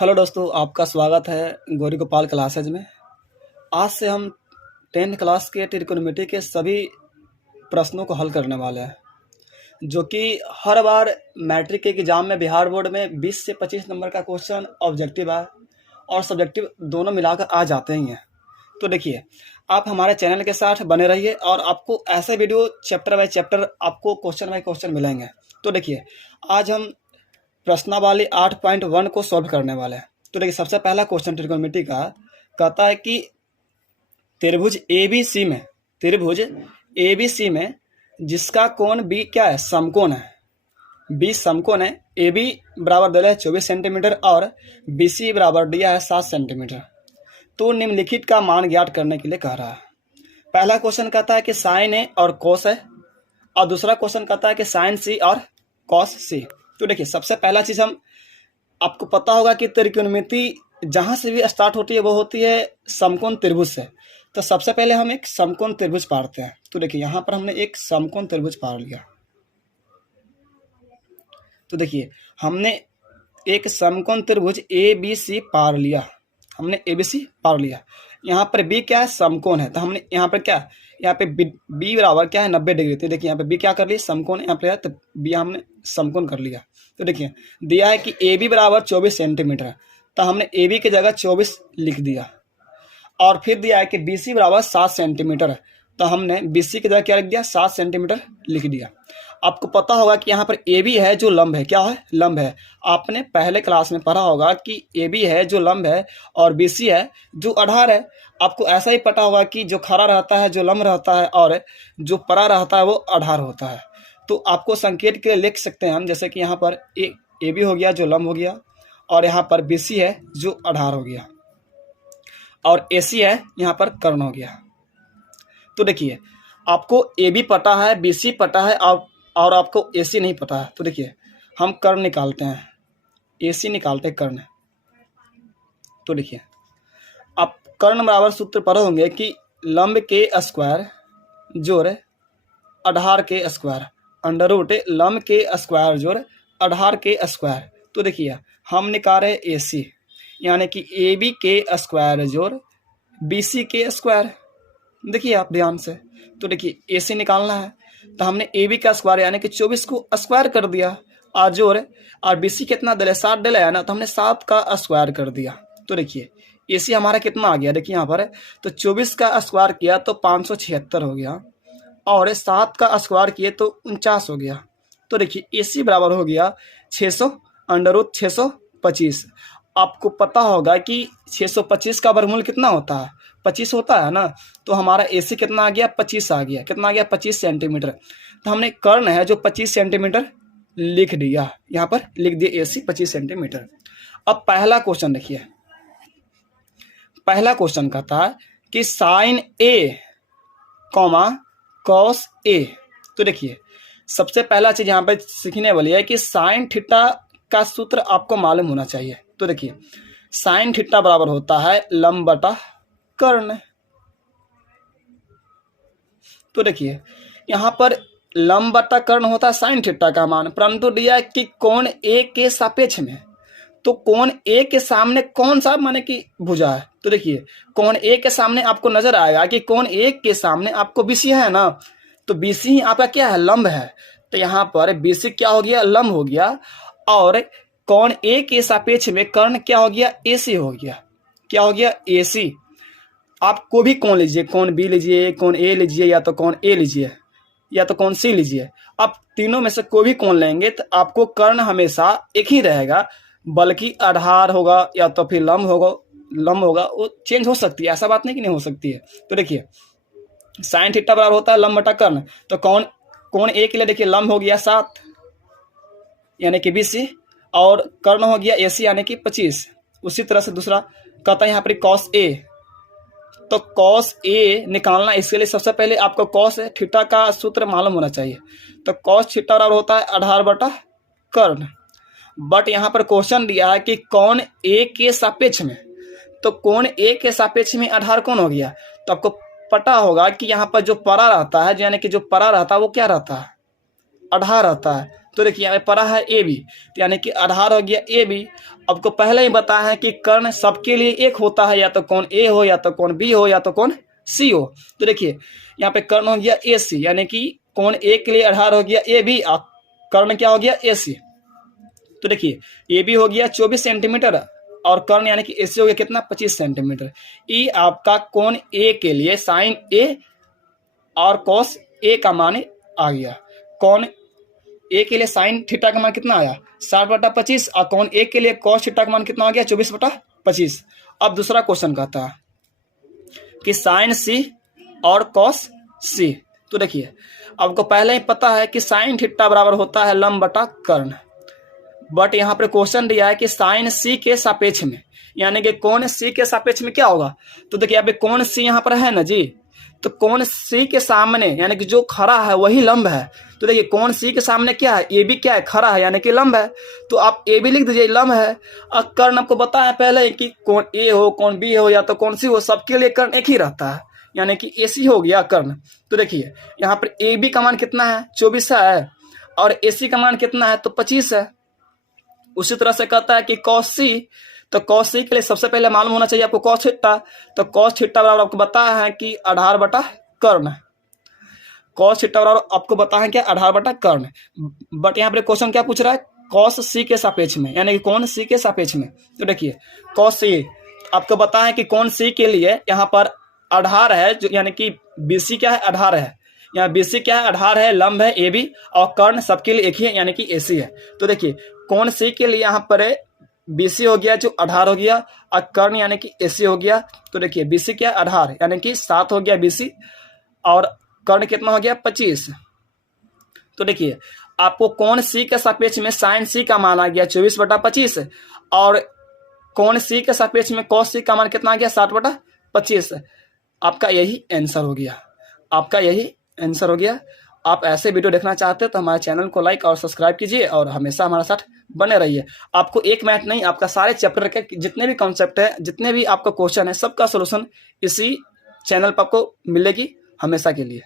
Hello दोस्तों, आपका स्वागत है गौरी गोपाल क्लासेज में। आज से हम 10th क्लास के ट्रिकोनोमेट्री के सभी प्रश्नों को हल करने वाले हैं, जो कि हर बार मैट्रिक के एग्ज़ाम में बिहार बोर्ड में 20 से 25 नंबर का क्वेश्चन ऑब्जेक्टिव है और सब्जेक्टिव दोनों मिलाकर आ जाते ही हैं। तो देखिए, आप हमारे चैनल के साथ बने रहिए और आपको ऐसे वीडियो चैप्टर बाय चैप्टर आपको क्वेश्चन बाय क्वेश्चन मिलेंगे। तो देखिए, आज हम प्रश्नावली 8.1 को सॉल्व करने वाले हैं। तो देखिए, सबसे पहला क्वेश्चन ट्रिकोनोमेट्री का कहता है कि त्रिभुज ABC में जिसका कोण बी क्या है, समकोण है। बी समकोण है। ए बी बराबर दिया है 24 सेंटीमीटर और BC बराबर दिया है 7 सेंटीमीटर। तो निम्नलिखित का मान ज्ञात करने के लिए कह रहा है। पहला क्वेश्चन कहता है कि साइन ए और कोस है, और दूसरा क्वेश्चन कहता है कि साइन सी और कॉस सी। तो देखिए, सबसे पहला चीज़ आपको पता होगा कि त्रिकोणमिति जहाँ से भी स्टार्ट होती है वो होती है समकोण त्रिभुज से। तो सबसे पहले हम एक समकोण त्रिभुज पारते हैं। तो देखिए, यहाँ पर हमने एक समकोण त्रिभुज पार लिया। तो देखिए, हमने एक समकोण त्रिभुज ABC पार लिया। यहाँ पर B क्या है, समकोण है। तो हमने यहाँ पर क्या, यहाँ पे B बराबर क्या है, 90 डिग्री। तो देखिए, यहाँ पे B क्या कर लिया, समकोण यहाँ पे है, तो B हमने समकोण कर लिया। तो देखिए, दिया है कि AB बराबर 24 सेंटीमीटर है, तो हमने AB की जगह 24 लिख दिया। और फिर दिया है कि BC बराबर 7 सेंटीमीटर है, तो हमने BC की जगह क्या लिख दिया, 7 सेंटीमीटर लिख दिया। आपको पता होगा कि यहाँ पर AB है जो लंब है, क्या है, लंब है। आपने पहले क्लास में पढ़ा होगा कि AB है जो लंब है और BC है जो आधार है। आपको ऐसा ही पता होगा कि जो खड़ा रहता है जो लंब रहता है और जो परा रहता है वो आधार होता है। तो आपको संकेत के लिए लिख सकते हैं हम, जैसे कि यहाँ पर AB हो गया जो लंब हो गया, और यहाँ पर BC है जो आधार हो गया, और AC है यहाँ पर कर्ण हो गया। तो देखिए, आपको AB पता है, BC पता है और आपको AC नहीं पता है। तो देखिए, हम कर्ण निकालते हैं, AC निकालते हैं कर्ण। तो देखिए, आप कर्ण बराबर सूत्र पढ़े होंगे कि लंब के स्क्वायर जोड़ आधार के स्क्वायर, अंडर रूट लंब के स्क्वायर जोड़ आधार के स्क्वायर। तो देखिए, हम निकाल रहे AC, यानी कि AB के स्क्वायर जोड़ BC के स्क्वायर। देखिए आप ध्यान से, तो देखिए AC निकालना है, तो हमने AB का स्क्वायर यानी कि 24 को स्क्वायर कर दिया, और जोड़ और BC कितना दिले, 7 दिले है ना, तो हमने 7 का स्क्वायर कर दिया। तो देखिए, AC हमारा कितना आ गया, देखिए यहाँ पर तो 24 का स्क्वायर किया तो 576 हो गया, और 7 का स्क्वायर किए तो 49 हो गया। तो देखिए, AC बराबर हो गया 600 अंडर रूट 625। आपको पता होगा कि 625 का वर्गमूल कितना होता है, 25 होता है ना। तो हमारा AC कितना आ गया, 25 आ गया। कितना आ गया, 25 सेंटीमीटर। तो हमने कर्ण है जो 25 सेंटीमीटर लिख दिया, यहाँ पर लिख दिया AC 25 सेंटीमीटर। अब पहला क्वेश्चन देखिए, पहला क्वेश्चन कहता है कि sine A comma cos A। तो देखिए, सबसे पहला चीज यहाँ पर सीखने वाली है कि साइन थीटा का सूत्र आपको मालूम होना चाहिए। तो देखिए, साइन थीटा बराबर होता है लंब बटा कर्ण। तो देखिए, यहाँ पर लंब बटा कर्ण होता है साइन थीटा का मान, परंतु दिया है कि कोण A के सापेक्ष में। तो कोण A के सामने कौन सा माने कि भुजा है। तो देखिए, कोण A के सामने आपको नजर आएगा कि कोण A के सामने आपको BC है ना, तो BC ही आपका क्या है, लंब है। तो यहाँ पर BC क्या हो गया, लंब हो गया, और कोण A के सापेक्ष में कर्ण क्या हो गया, AC हो गया। क्या हो गया, AC। आप कोई भी कोण लीजिए, कोण B लीजिए, कोण A लीजिए, या तो कोण A लीजिए, या तो कोण C लीजिए। आप तीनों में से कोई भी कोण लेंगे तो आपको कर्ण हमेशा एक ही रहेगा, बल्कि आधार होगा या तो फिर लंब होगा, वो चेंज हो सकती है, ऐसा बात नहीं कि नहीं हो सकती है। तो देखिए, साइन थीटा बराबर होता है लंब बटा कर्ण। तो कोण A के लिए देखिए, लंब हो गया 7 यानी कि BC, और कर्ण हो गया AC यानी कि 25। उसी तरह से दूसरा कहता है यहाँ पर कॉस A। तो कॉस A निकालना, इसके लिए सबसे पहले आपको कॉस थीटा का सूत्र मालूम होना चाहिए। तो कॉस थीटा बराबर होता है आधार बटा कर्ण। बट यहाँ पर क्वेश्चन दिया है कि कोण A के सापेक्ष में, तो कोण A के सापेक्ष में आधार कौन हो गया। तो आपको पता होगा कि यहाँ पर जो परा रहता है, यानी कि जो परा रहता है वो क्या रहता है, आधार रहता है। तो देखिए यहाँ पे पड़ा है ए बी, तो यानी कि आधार हो गया ए बी। आपको पहले ही बताया है कि कर्ण सबके लिए एक होता है, या तो कोण ए हो, या तो कोण बी हो, या तो कोण सी हो। तो देखिए यहाँ पे कर्ण हो गया ए सी, यानी कि कोण ए के लिए आधार हो गया ए बी और कर्ण क्या हो गया ए सी। तो देखिए ए बी हो गया 24 सेंटीमीटर और कर्ण यानी कि ए सी हो गया कितना 25 सेंटीमीटर। ई आपका कोण ए के लिए साइन ए और कॉस ए का मान आ गया। कोण ए के लिए साइन थीटा का मान कितना आया 60/25 और कोण ए के लिए कॉस थीटा का मान कितना आ गया 24/25। अब दूसरा क्वेश्चन कहता है कि साइन सी और कॉस सी। तो देखिए आपको पहले ही पता है कि साइन थीटा बराबर होता है लंब बटा कर्ण, बट यहाँ पर क्वेश्चन दिया है कि साइन सी के सापेक्ष में, यानी कि कोण सी के सापेक्ष में क्या होगा। तो देखिए यहाँ पे कोण सी यहाँ पर है ना जी, तो कोण सी के सामने यानी कि जो खड़ा है वही लंब है। तो देखिए कोण सी के सामने क्या है ए बी, क्या है खड़ा है यानी कि लंब है, तो आप ए बी लिख दीजिए लंब है। और कर्ण आपको बताया पहले कि कोण ए हो कोण बी हो या तो कोण सी हो, सबके लिए कर्ण एक ही रहता है, यानी कि ए सी हो गया कर्ण। तो देखिए यहाँ पर ए बी का मान कितना है 24 है और ए सी का मान कितना है तो 25 है। उसी तरह से कहता है कि कॉस सी, तो कॉस सी के लिए सबसे पहले मालूम होना चाहिए आपको कॉस थीटा। तो कॉस थीटा बराबर आपको बताया है कि आधार बटा कर्ण। कॉस थीटा बराबर आपको बताया है क्या आधार बटा कर्ण। बट यहाँ पे क्वेश्चन क्या पूछ रहा है कॉस सी के सापेक्ष में, यानी कि कोण सी के सापेक्ष में। तो देखिए कॉस सी आपको बताया है कि कोण सी के लिए यहाँ पर आधार है जो, यानी कि बीसी क्या है आधार है, यहाँ बीसी क्या है आधार है, लंब है ए बी और कर्ण सबके लिए एक ही है यानी कि एसी है। तो देखिए कोण सी के लिए यहाँ पर बीसी हो गया जो आधार हो गया और कर्ण यानी कि एसी हो गया। तो देखिए बीसी क्या आधार यानी कि 7 हो गया बीसी और कर्ण कितना हो गया 25। तो देखिए आपको कोण सी के सापेक्ष में साइन सी का मान आ गया 24/25 और कोण सी के सापेक्ष में कॉस सी का मान कितना आ गया 60/25। आपका यही आंसर हो गया, आपका यही आंसर हो गया। आप ऐसे वीडियो देखना चाहते हैं तो हमारे चैनल को लाइक और सब्सक्राइब कीजिए और हमेशा हमारे साथ बने रहिए। आपको एक मैथ नहीं, आपका सारे चैप्टर के जितने भी कॉन्सेप्ट है, जितने भी आपका क्वेश्चन है, सबका सलूशन इसी चैनल पर आपको मिलेगी हमेशा के लिए।